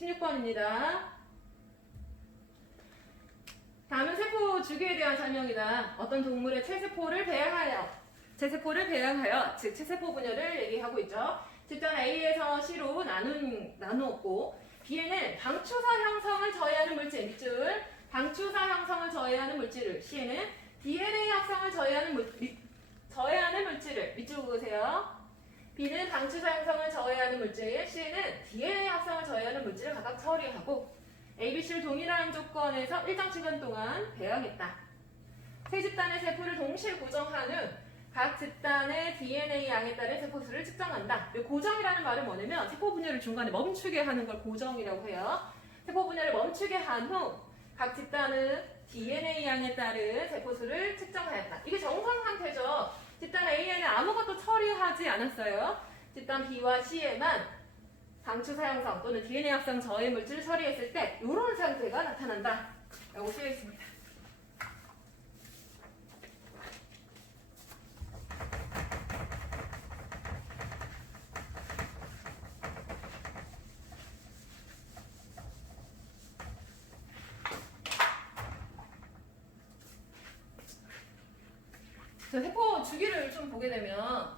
16번입니다. 다음은 세포 주기에 대한 설명이다. 어떤 동물의 체세포를 배양하여, 즉 체세포 분열을 얘기하고 있죠. 집단 A에서 C로 나누었고, B에는 방추사 형성을 저해하는 물질, 밑줄, 방추사 형성을 저해하는 물질을, C에는 DNA 합성을 저해하는 물질을, 밑줄 그으세요. B는 방추사 형성을 저해하는 물질, C에는 DNA 합성을 저해하는 물질을 각각 처리하고, A, B, C를 동일한 조건에서 일정 시간 동안 배양했다. 세 집단의 세포를 동시에 고정한 후 각 집단의 DNA 양에 따른 세포수를 측정한다. 이 고정이라는 말은 뭐냐면 세포 분열을 중간에 멈추게 하는 걸 고정이라고 해요. 세포 분열을 멈추게 한 후 각 집단의 DNA 양에 따른 세포수를 측정하였다. 이게 정상 상태죠. 집단 A에는 아무것도 처리하지 않았어요. 집단 B와 C에만 방추사 형성 또는 DNA 합성 저해 물질을 처리했을 때 이런 상태가 나타난다. 라고 쓰여 있습니다. 자, 세포 주기를 좀 보게 되면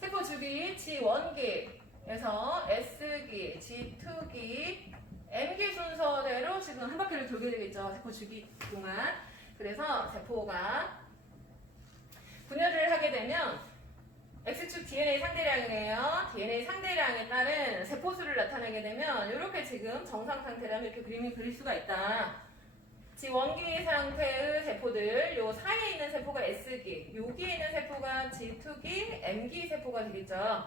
세포 주기 G1기에서 S기, G2기, M기 순서대로 지금 한 바퀴를 돌게 되겠죠. 세포 주기 동안. 그래서 세포가 분열을 하게 되면 X축 DNA 상대량이에요. DNA 상대량에 따른 세포수를 나타내게 되면 이렇게 지금 정상 상태라면 이렇게 그림이 그릴 수가 있다. G1기 상태의 세포들, 요 사이에 있는 세포가 S기, 여기에 있는 세포가 G2기, M기 세포가 되겠죠.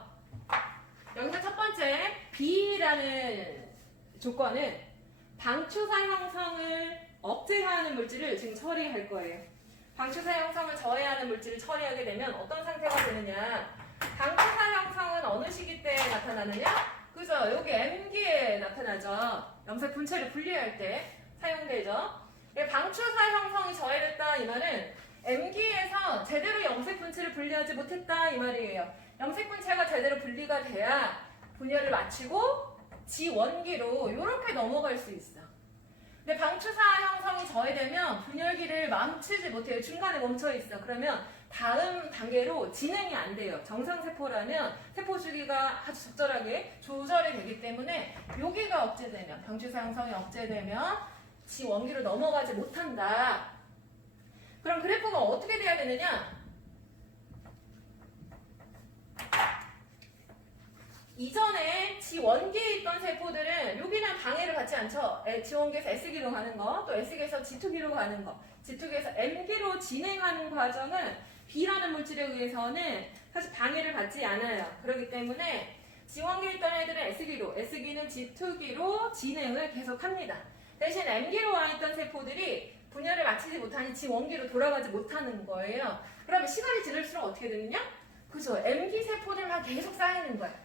여기서 첫 번째 B라는 조건은 방추사 형성을 억제하는 물질을 지금 처리할 거예요. 방추사 형성을 저해하는 물질을 처리하게 되면 어떤 상태가 되느냐? 방추사 형성은 어느 시기 때 나타나느냐? 그죠? 여기 M기에 나타나죠. 염색 분체를 분리할 때 사용되죠. 방추사 형성이 저해됐다 이 말은 M기에서 제대로 염색 분체를 분리하지 못했다 이 말이에요. 염색 분체가 제대로 분리가 돼야 분열을 마치고 G1기로 이렇게 넘어갈 수 있어. 근데 방추사 형성이 저해되면 분열기를 멈추지 못해요. 중간에 멈춰 있어. 그러면 다음 단계로 진행이 안 돼요. 정상세포라면 세포 주기가 아주 적절하게 조절이 되기 때문에 여기가 억제되면, 방추사 형성이 억제되면 G1기로 넘어가지 못한다. 그럼 그래프가 어떻게 돼야 되느냐? 이전에 G1기에 있던 세포들은 여기는 방해를 받지 않죠. G1기에서 S기로 가는 거, 또 S기에서 G2기로 가는 거, G2기에서 M기로 진행하는 과정은 B라는 물질에 의해서는 사실 방해를 받지 않아요. 그렇기 때문에 G1기에 있던 애들은 S기로, S기는 G2기로 진행을 계속합니다. 대신 M기로 와 있던 세포들이 분열을 마치지 못하니 G1기로 돌아가지 못하는 거예요. 그러면 시간이 지날수록 어떻게 되느냐? 그죠? M기 세포들만 계속 쌓이는 거야.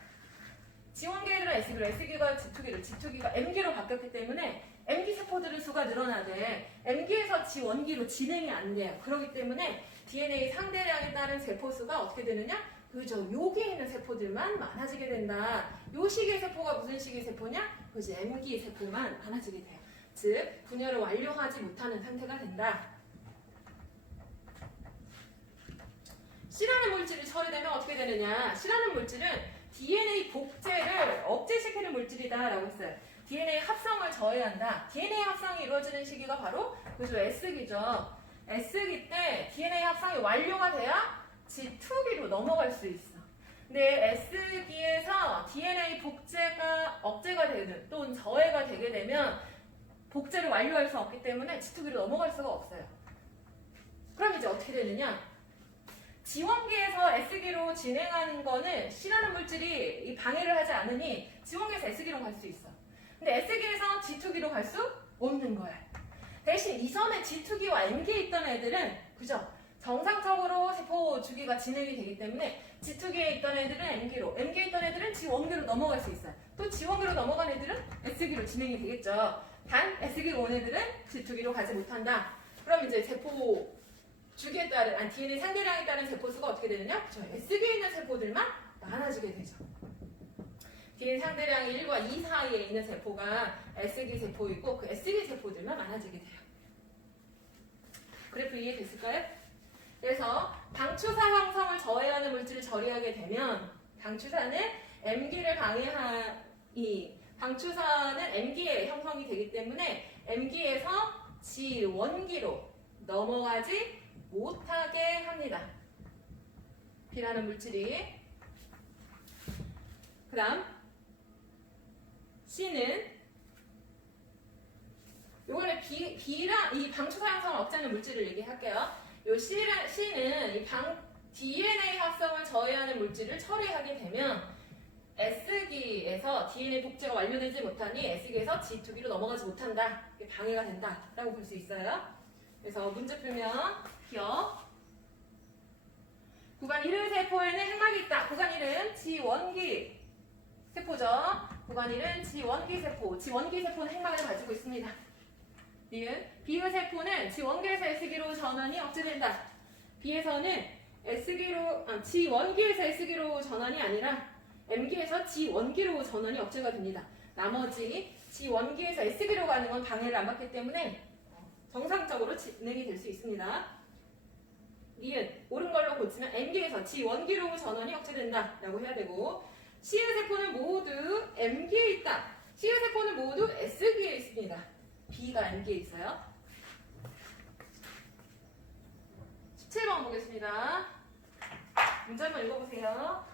G1기들은 S기로, S기가 G2기로, G2기가 M기로 바뀌었기 때문에 M기 세포들의 수가 늘어나되 M기에서 G1기로 진행이 안 돼요. 그렇기 때문에 DNA 상대량에 따른 세포수가 어떻게 되느냐? 그죠? 여기 있는 세포들만 많아지게 된다. 요 시기의 세포가 무슨 시기의 세포냐? 그죠? M기 세포만 많아지게 돼요. 즉, 분열을 완료하지 못하는 상태가 된다. C라는 물질이 처리되면 어떻게 되느냐? C라는 물질은 DNA 복제를 억제시키는 물질이다라고 했어요. DNA 합성을 저해한다. DNA 합성이 이루어지는 시기가 바로 그죠? S기죠. S기 때 DNA 합성이 완료가 돼야 G2기로 넘어갈 수 있어. 근데 S기에서 DNA 복제가 억제가 되든 또는 저해가 되게 되면 복제를 완료할 수 없기 때문에 G2기로 넘어갈 수가 없어요. 그럼 이제 어떻게 되느냐? G1기에서 S기로 진행하는 거는 C라는 물질이 이 방해를 하지 않으니 G1기에서 S기로 갈 수 있어. 근데 S기에서 G2기로 갈 수 없는 거야. 대신 이전에 G2기와 M기에 있던 애들은 그죠? 정상적으로 세포 주기가 진행이 되기 때문에 G2기에 있던 애들은 M기로, M기에 있던 애들은 G1기로 넘어갈 수 있어요. 또 G1기로 넘어간 애들은 S기로 진행이 되겠죠. 단 S기로 온 애들은 G2기로 가지 못한다. 그럼 이제 세포 주기에 따른, DNA 상대량에 따른 세포수가 어떻게 되느냐? 그쵸. S기에 있는 세포들만 많아지게 되죠. DNA 상대량이 1과 2 사이에 있는 세포가 S기 세포이고 그 S기 세포들만 많아지게 돼요. 그래프 이해됐을까요? 그래서 방추사 형성을 저해하는 물질을 처리하게 되면 방추사는 M기를 방추사는 M기에 형성이 되기 때문에 M기에서 G1기로 넘어가지 못하게 합니다. B라는 물질이. 그 다음 C는 요거는 B랑 이 방추사 형성을 억제하는 물질을 얘기할게요. 요 C는 이 DNA 합성을 저해하는 물질을 처리하게 되면 S기에서 DNA 복제가 완료되지 못하니 S기에서 G2기로 넘어가지 못한다. 이게 방해가 된다라고 볼 수 있어요. 그래서 문제 풀면 기억. 구간 1의 세포에는 핵막이 있다. 구간 1은 G1기 세포죠. 구간 1은 G1기 세포. G1기 세포는 핵막을 가지고 있습니다. B의 세포는 G1기에서 S기로 전환이 억제된다. B에서는 G1기에서 S기로 전환이 아니라 M기에서 G1기로 전환이 억제가 됩니다. 나머지 G1기에서 S기로 가는 건 방해를 안 받기 때문에 정상적으로 진행이 될 수 있습니다. 니은 옳은 걸로 고치면 M기에서 G1기로 전환이 억제된다 라고 해야 되고 C의 세포는 모두 M기에 있다. C의 세포는 모두 S기에 있습니다. B가 M기에 있어요. 17번 보겠습니다. 문제 한번 읽어보세요.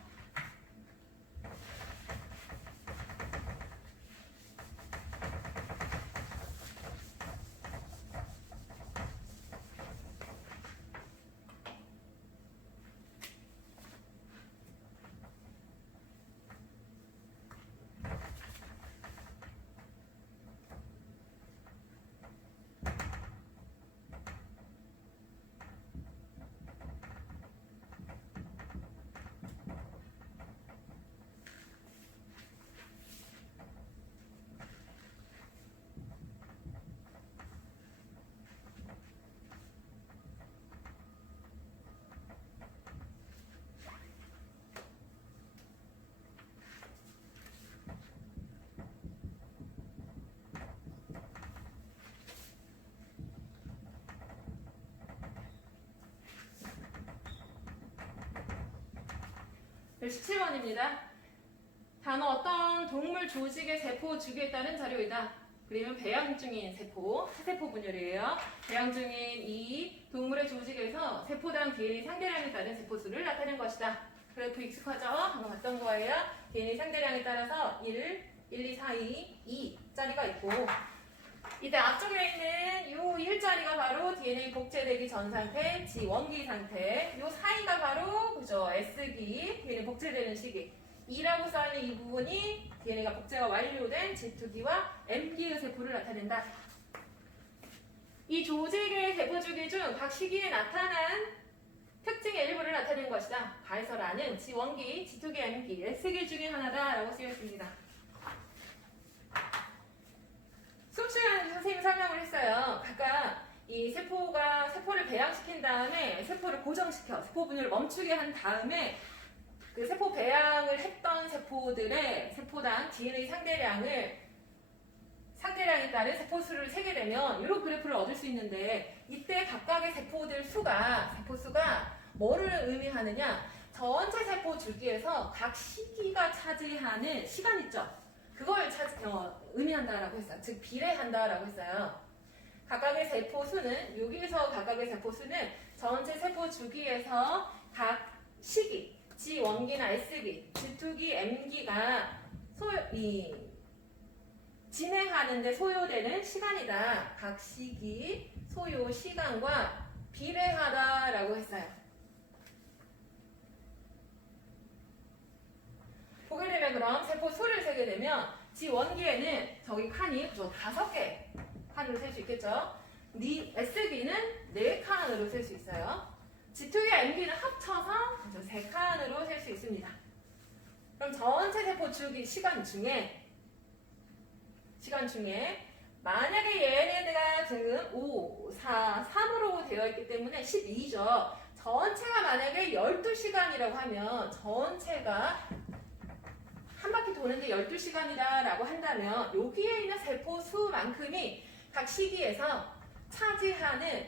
네, 17번입니다. 단어 어떤 동물 조직의 세포 주기에 따른 자료이다. 그러면 배양 중인 세포, 세세포 분열이에요. 배양 중인 이 동물의 조직에서 세포당 DNA 상대량에 따른 세포수를 나타낸 것이다. 그래프 익숙하죠? 방금 봤던 거예요. DNA 상대량에 따라서 1, 2, 4, 2 자리가 있고 이때 앞쪽에 있는 이 1자리가 바로 DNA 복제되기 전 상태, G1기 상태. 이 사이가 바로 그죠 S기, DNA 복제되는 시기. 2라고 써있는 이 부분이 DNA가 복제가 완료된 G2기와 M기의 세포를 나타낸다. 이 조직의 세포 주기 중 각 시기에 나타난 특징의 일부를 나타낸 것이다. 가에서라는 G1기, G2기, M기, S기 중에 하나다라고 쓰여있습니다. 수업 시간에 선생님이 설명을 했어요. 각각 이 세포를 배양시킨 다음에 세포를 고정시켜 세포 분열을 멈추게 한 다음에 그 세포 배양을 했던 세포들의 세포당 DNA 상대량에 따른 세포수를 세게 되면 이런 그래프를 얻을 수 있는데 이때 각각의 세포 수가 뭐를 의미하느냐? 전체 세포 주기에서 각 시기가 차지하는 시간 있죠? 그걸 의미한다라고 했어요. 즉 비례한다라고 했어요. 각각의 세포 수는 여기에서 각각의 세포 수는 전체 세포 주기에서 각 시기 G1기나 S기, G2기, M기가 진행하는데 소요되는 시간이다. 각 시기 소요 시간과 비례하다라고 했어요. 보게 되면 그럼 세포 수를 세게 되면 G1기에는 저기 칸이 5개 칸으로 셀 수 있겠죠. S기는 4칸으로 셀 수 있어요. G2기, M기는 합쳐서 3칸으로 셀 수 있습니다. 그럼 전체 세포 주기 시간 중에 만약에 얘네가 지금 5, 4, 3으로 되어 있기 때문에 12죠. 전체가 만약에 12시간이라고 하면 전체가 한 바퀴 도는데 12시간이다라고 한다면 여기에 있는 세포 수만큼이 각 시기에서 차지하는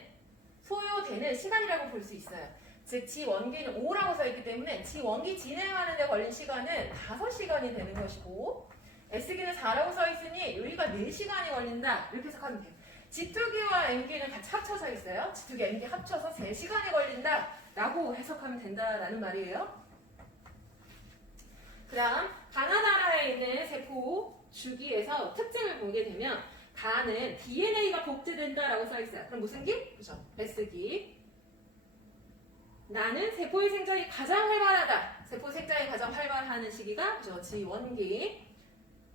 소요되는 시간이라고 볼 수 있어요. 즉 지원기는 5라고 써있기 때문에 지원기 진행하는 데 걸린 시간은 5시간이 되는 것이고 S기는 4라고 써있으니 여기가 4시간이 걸린다 이렇게 해석하면 돼요. G2기와 M기는 같이 합쳐져 있어요. G2기, M기 합쳐서 3시간이 걸린다 라고 해석하면 된다라는 말이에요. 그 다음 가나다라에 있는 세포 주기에서 특징을 보게 되면 가는 DNA가 복제된다라고 써있어요. 그럼 무슨 기? 그죠. S기. 나는 세포의 생장이 가장 활발하다. 세포 생장이 가장 활발하는 시기가 그죠. G1기.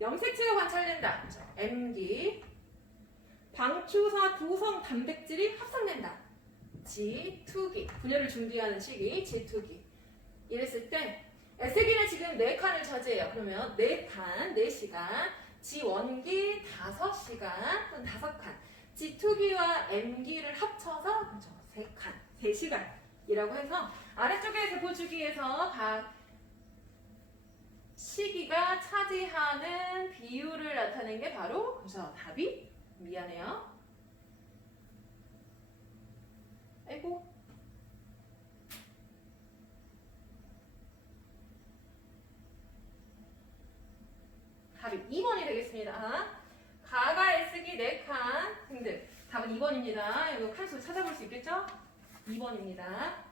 염색체가 관찰된다. 그죠. M기. 방추사 구성 단백질이 합성된다. G2기. 분열을 준비하는 시기 G2기. 이랬을 때 S기는 지금 4칸을 차지해요. 그러면 4칸, 4시간. G1기 5시간 또는 5칸. G2기와 M기를 합쳐서 그죠. 3칸, 3시간이라고 해서 아래쪽의 세포 주기에서 각 시기가 차지하는 비율을 나타낸 게 바로 그죠. 답이 미안해요. 아이고. 답이 2번이 되겠습니다. 가가 S기 4칸 등등. 답은 2번입니다. 이거 칸수 찾아볼 수 있겠죠? 2번입니다.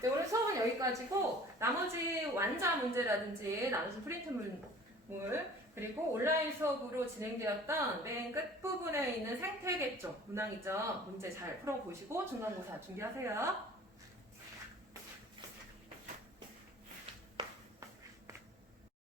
네, 오늘 수업은 여기까지고 나머지 완자 문제라든지 나머지 프린트물 그리고 온라인 수업으로 진행되었던 맨 끝부분에 있는 생태계 쪽 문항이죠. 문제 잘 풀어보시고 중간고사 준비하세요.